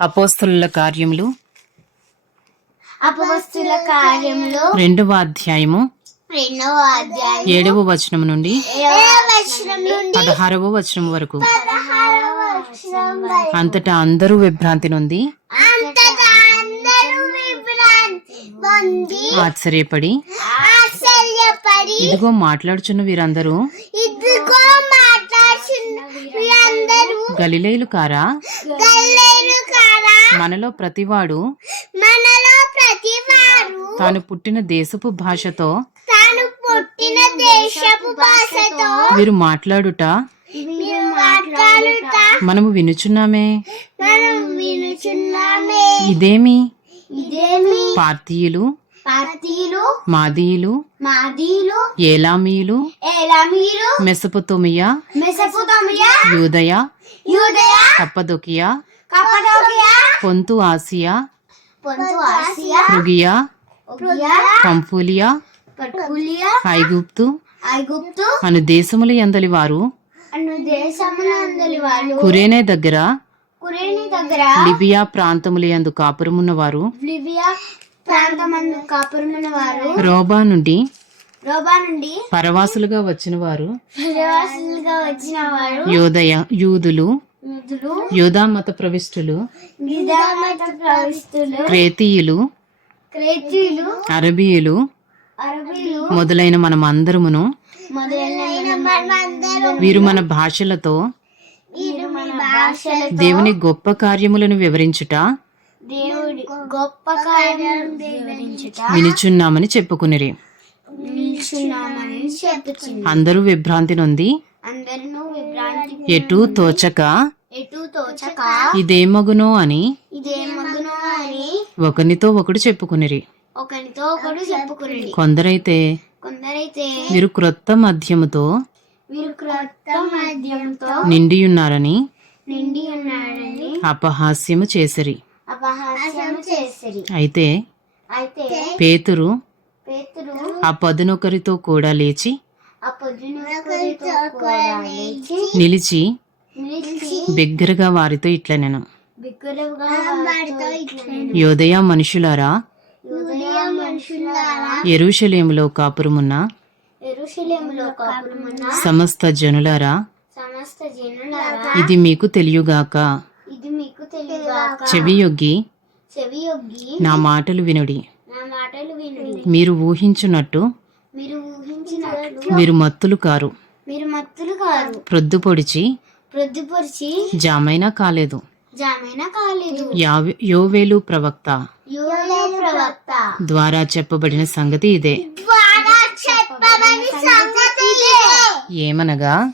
అపోస్తుల కార్యములు. అపవస్తుల కార్యములు. రెండవ అధ్యాయము. రెండవ అధ్యాయం ఏడవ వచనం నుండి నుండి పదహారవ వచనం వరకు. అంతటా అందరూ విభ్రాంతి పొంది ఆశ్చర్యపడి ఇదిగో మాట్లాడుచున్న వీరందరూ గలిలేయులు కారా? మనలో ప్రతివాడు మనలో తాను పుట్టిన దేశపు భాషతో తాను పుట్టిన దేశపు భాషతో వీరు మాట్లాడుట మీరు మాట్లాడుట మనము వినుచున్నామే. మనం వినుచున్నామే. ఇదేమి? ఇదేమి? పార్తీయులు మాదీయులు మాదీలు ఏలామీయులు మెసపొతోమియా మెసపుతమియా యూదయ యూదయ కప్పదొకియా కపడోకియా పొంతు ఆసియా పొంతు ఆసియా రుగియా పుగియా పంఫూలియా ఐగుప్తు ఐగుప్తు అను దేశముల ఎందలి వారు? కురేనే దగ్గర కురేని దగ్గర లిబియా ప్రాంతముల యందు కాపురమున్న వారు? రోబా నుండి రోబా నుండి పరవాసులుగా వచ్చిన వారు? ప్రవాసులుగా వచ్చిన వారు? యోదయ యూదులు యూదులు యోధా మత ప్రవిష్టులు క్రేతీయులు అరబీయులు మొదలైన మన భాషలతో వీరు మన భాషలతో దేవుని గొప్ప కార్యములను వివరించుట గొప్ప వినుచున్నామని చెప్పుకునిరి. అందరూ విభ్రాంతి నొంది ఎటు తోచక ఎటు తోచక? ఇదేమగునో అని ఇదే మగును అని ఒకనితో ఒకడు చెప్పుకునిరి. ఒకరితో ఒకడు చెప్పుకుని కొందరైతే కొందరైతే వీరు క్రొత్త మద్యముతో వీరు క్రొత్త మాధ్యంతో నిండియున్నారని నిండి అపహాస్యము చేసిరి. అపహాస్యం చేసిరి. అయితే అయితే పేతురు పేతురు ఆ పదునొకరితో కూడా లేచి ఆ పొద్దునొకరితో కూడా లేచి నిలిచి బిగ్గరగా వారితో వారితో ఇట్లనెను. యోదయ మనుషులారా ఎరుషలేములో కాపురమున్న సమస్త జనులారా ఇది మీకు తెలియగాక. చెవియొగ్గి చెవి యొగ్గి నా మాటలు వినుడి. మీరు ఊహించున్నట్టు మీరు మత్తులు కారు. మీరు మత్తులు కారు. ప్రొద్దు పొడిచి ప్రొద్దుపరిచి జామైనా కాలేదు. జామైనా కాలేదు. యావే- యోవేలు ప్రవక్త ప్రవక్త ద్వారా చెప్పబడిన సంగతి ఇదే. ద్వారా చెప్పబడి సంగతి ఇదే. ఏమనగా?